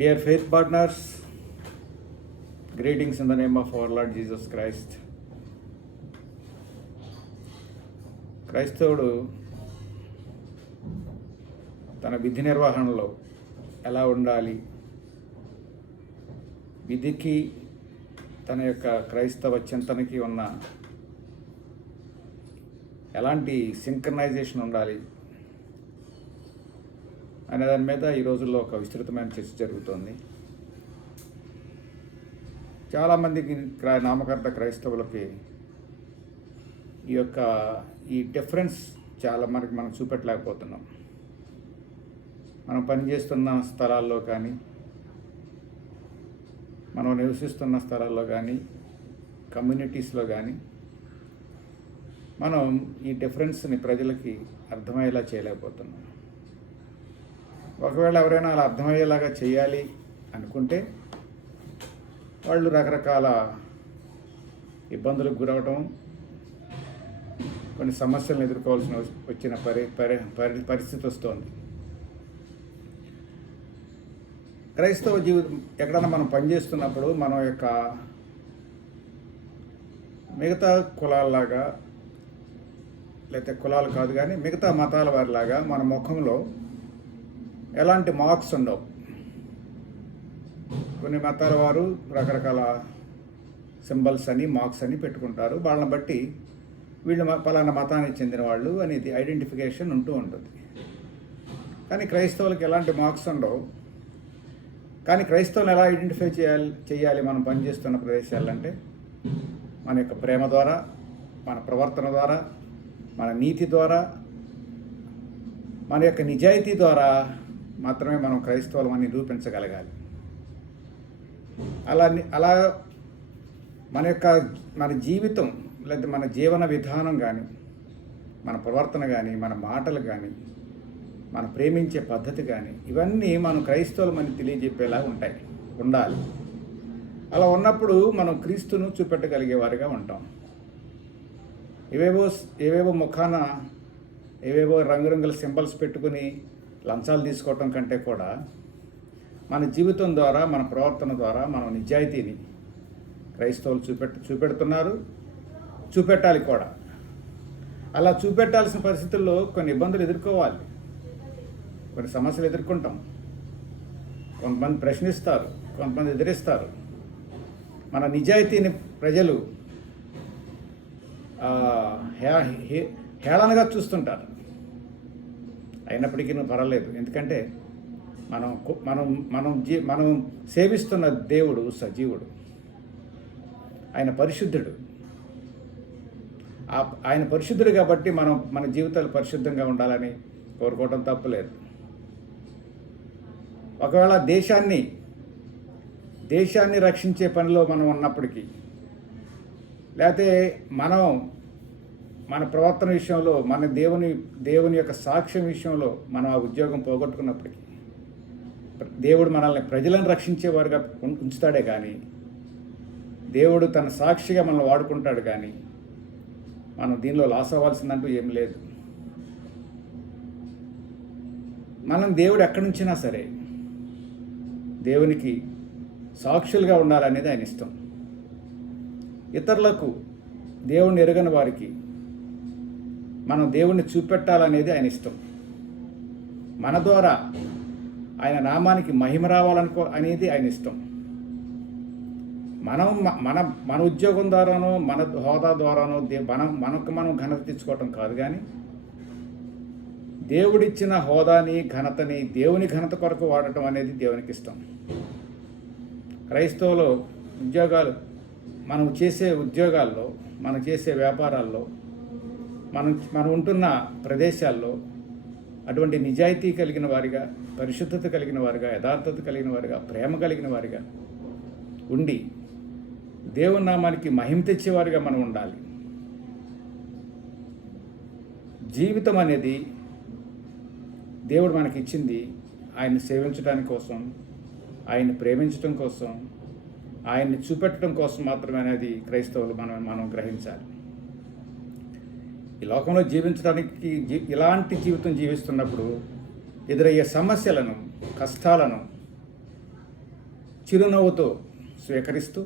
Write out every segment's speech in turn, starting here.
Dear faith partners, greetings in the name of our Lord Jesus Christ. క్రైస్తవుడు తన విధి నిర్వహణలో ఎలా ఉండాలి, విధికి తన యొక్క క్రైస్తవ చింతనకి ఉన్న ఎలాంటి సింక్రనైజేషన్ ఉండాలి అనే దాని మీద ఈ రోజుల్లో ఒక విస్తృతమైన చర్చ జరుగుతోంది. చాలామందికి నామకర్త క్రైస్తవులకి ఈ డిఫరెన్స్ చాలా మనం చూపెట్టలేకపోతున్నాం. మనం పనిచేస్తున్న స్థలాల్లో కానీ, మనం నివసిస్తున్న స్థలాల్లో కానీ, కమ్యూనిటీస్లో కానీ మనం ఈ డిఫరెన్స్ని ప్రజలకి అర్థమయ్యేలా చేయలేకపోతున్నాం. ఒకవేళ ఎవరైనా అలా అర్థమయ్యేలాగా చేయాలి అనుకుంటే వాళ్ళు రకరకాల ఇబ్బందులకు గురవటం, కొన్ని సమస్యలను ఎదుర్కోవాల్సిన వచ్చిన పరిస్థితి వస్తుంది. క్రైస్తవ జీవితం ఎక్కడన్నా మనం పనిచేస్తున్నప్పుడు మనం యొక్క మిగతా కులాల్లాగా, లేకపోతే కులాలు కాదు కానీ మిగతా మతాల వారిలాగా మన ముఖంలో ఎలాంటి మార్క్స్ ఉండవు. కొన్ని మతాల వారు రకరకాల సింబల్స్ అని, మార్క్స్ అని పెట్టుకుంటారు. వాళ్ళని బట్టి వీళ్ళు పలానా మతానికి చెందిన వాళ్ళు అనేది ఐడెంటిఫికేషన్ ఉంటూ ఉంటుంది. కానీ క్రైస్తవులకు ఎలాంటి మార్క్స్ ఉండవు. కానీ క్రైస్తవులు ఎలా ఐడెంటిఫై చేయాలి మనం పనిచేస్తున్న ప్రదేశాలంటే మన యొక్క ప్రేమ ద్వారా, మన ప్రవర్తన ద్వారా, మన నీతి ద్వారా, మన యొక్క నిజాయితీ ద్వారా మాత్రమే మనం క్రైస్తవులం అని నిరూపించగలగాలి. అలా మన జీవితం లేదా మన జీవన విధానం కానీ, మన ప్రవర్తన కానీ, మన మాటలు కానీ, మన ప్రేమించే పద్ధతి కానీ ఇవన్నీ మనం క్రైస్తవులమని తెలియజెప్పేలా ఉండాలి. అలా ఉన్నప్పుడు మనం క్రీస్తును చూపెట్టగలిగేవారుగా ఉంటాం. ఏవేవో ముఖాన ఏవేవో రంగురంగుల సింబల్స్ పెట్టుకుని లంచాలు తీసుకోవటం కంటే కూడా మన జీవితం ద్వారా, మన ప్రవర్తన ద్వారా మనం నిజాయితీని క్రైస్తవులు చూపెడుతున్నారు, చూపెట్టాలి కూడా. అలా చూపెట్టాల్సిన పరిస్థితుల్లో కొన్ని ఇబ్బందులు ఎదుర్కోవాలి, కొన్ని సమస్యలు ఎదుర్కొంటాం. కొంతమంది ప్రశ్నిస్తారు, కొంతమంది ఎదిరిస్తారు. మన నిజాయితీని ప్రజలు హేళనగా చూస్తుంటారు. అయినప్పటికీ పర్వాలేదు, ఎందుకంటే మనం సేవిస్తున్న దేవుడు సజీవుడు, ఆయన పరిశుద్ధుడు. ఆయన పరిశుద్ధుడు కాబట్టి మన జీవితాలు పరిశుద్ధంగా ఉండాలని కోరుకోవటం తప్పులేదు. ఒకవేళ దేశాన్ని రక్షించే పనిలో మనం ఉన్నప్పటికీ, లేకపోతే మన ప్రవర్తన విషయంలో, మన దేవుని యొక్క సాక్ష్యం విషయంలో మనం ఆ ఉద్యోగం పోగొట్టుకున్నప్పటికీ దేవుడు మనల్ని ప్రజలను రక్షించేవారుగా ఉంచుతాడే కానీ, దేవుడు తన సాక్షిగా మనల్ని వాడుకుంటాడు కానీ మనం దీనిలో లాస్ అవ్వాల్సిందంటూ ఏం లేదు. మనం దేవుడు ఎక్కడి నుంచినా సరే దేవునికి సాక్షులుగా ఉండాలనేది ఆయన ఇష్టం. ఇతరులకు దేవుణ్ణి ఎరగని వారికి మనం దేవుణ్ణి చూపెట్టాలనేది ఆయన ఇష్టం. మన ద్వారా ఆయన నామానికి మహిమ రావాలనుకో అనేది ఆయన ఇష్టం. మన ఉద్యోగం ద్వారానో, మన హోదా ద్వారానో మనం ఘనత తెచ్చుకోవటం కాదు, కానీ దేవుడిచ్చిన హోదాని, ఘనతని దేవుని ఘనత కొరకు వాడటం అనేది దేవునికి ఇష్టం. క్రైస్తవులు మనం చేసే ఉద్యోగాల్లో, మనం చేసే వ్యాపారాల్లో, మనం ఉంటున్న ప్రదేశాల్లో అటువంటి నిజాయితీ కలిగిన వారిగా, పరిశుద్ధత కలిగిన వారిగా, యథార్థత కలిగిన వారిగా, ప్రేమ కలిగిన వారిగా ఉండి దేవుని నామానికి మహిమ తెచ్చేవారిగా మనం ఉండాలి. జీవితం అనేది దేవుడు మనకిచ్చింది ఆయన్ని సేవించడానికి కోసం, ఆయన్ని ప్రేమించడం కోసం, ఆయన్ని చూపెట్టడం కోసం మాత్రమే అనేది క్రైస్తవులు మనం గ్రహించాలి. ఈ లోకంలో జీవించడానికి ఇలాంటి జీవితం జీవిస్తున్నప్పుడు ఎదురయ్యే సమస్యలను, కష్టాలను చిరునవ్వుతో స్వీకరిస్తూ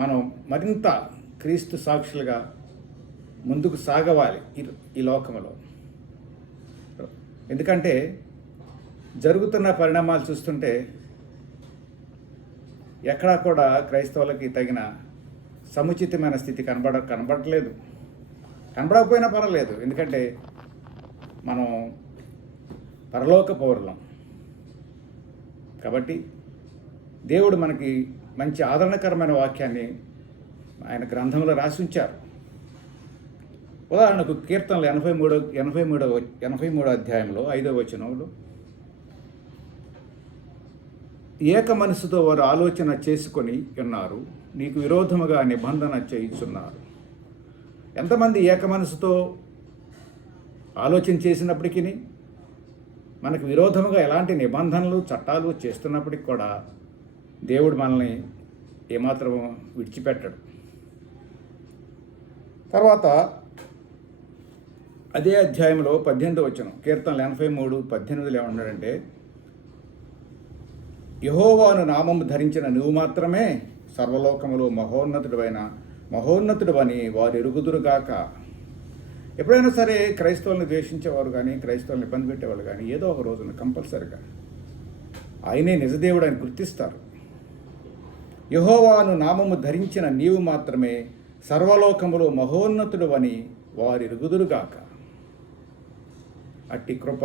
మనం మరింత క్రీస్తు సాక్షులుగా ముందుకు సాగవాలి ఈ లోకంలో. ఎందుకంటే జరుగుతున్న పరిణామాలు చూస్తుంటే ఎక్కడా కూడా క్రైస్తవులకి తగిన సముచితమైన స్థితి కనబడట్లేదు. కనబడకపోయినా పర్వాలేదు, ఎందుకంటే మనం పరలోక పౌరులం కాబట్టి దేవుడు మనకి మంచి ఆదరణకరమైన వాక్యాన్ని ఆయన గ్రంథంలో రాసి ఉంచారు. ఉదాహరణకు కీర్తనలు 83వ అధ్యాయంలో 5వ వచనంలో, ఏక మనసుతో వారు ఆలోచన చేసుకొని ఉన్నారు, నీకు విరోధముగా నిబంధన చేయుచున్నారు. ఎంతమంది ఏక మనసుతో ఆలోచన చేసినప్పటికీ మనకు విరోధముగా ఎలాంటి నిబంధనలు చట్టాలు చేస్తున్నప్పటికి కూడా దేవుడు మనల్ని ఏమాత్రం విడిచిపెట్టడు. తర్వాత అదే అధ్యాయంలో 18వ వచనం, కీర్తనలు 83:18 ఏమన్నాడంటే, యెహోవాను నామము ధరించిన నువ్వు మాత్రమే సర్వలోకములో మహోన్నతుడవని వారు ఎరుగుదురుగాక. ఎప్పుడైనా సరే క్రైస్తవులను ద్వేషించేవారు కానీ, క్రైస్తవులను ఇబ్బంది పెట్టేవాళ్ళు కానీ ఏదో ఒక రోజున కంపల్సరిగా ఆయనే నిజదేవుడు అని గుర్తిస్తారు. యెహోవాను నామము ధరించిన నీవు మాత్రమే సర్వలోకములో మహోన్నతుడవని వారు ఎరుగుదురుగాక. అట్టి కృప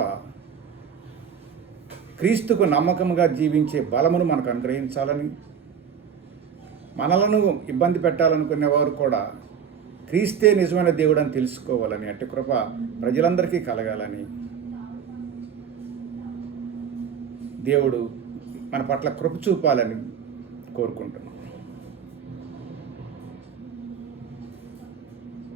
క్రీస్తుకు నమ్మకంగా జీవించే బలమును మనకు అనుగ్రహించాలని, మనలను ఇబ్బంది పెట్టాలనుకునేవారు కూడా క్రీస్తే నిజమైన దేవుడు అని తెలుసుకోవాలని, అట్టి కృప ప్రజలందరికీ కలగాలని దేవుడు మన పట్ల కృప చూపాలని కోరుకుంటున్నాం.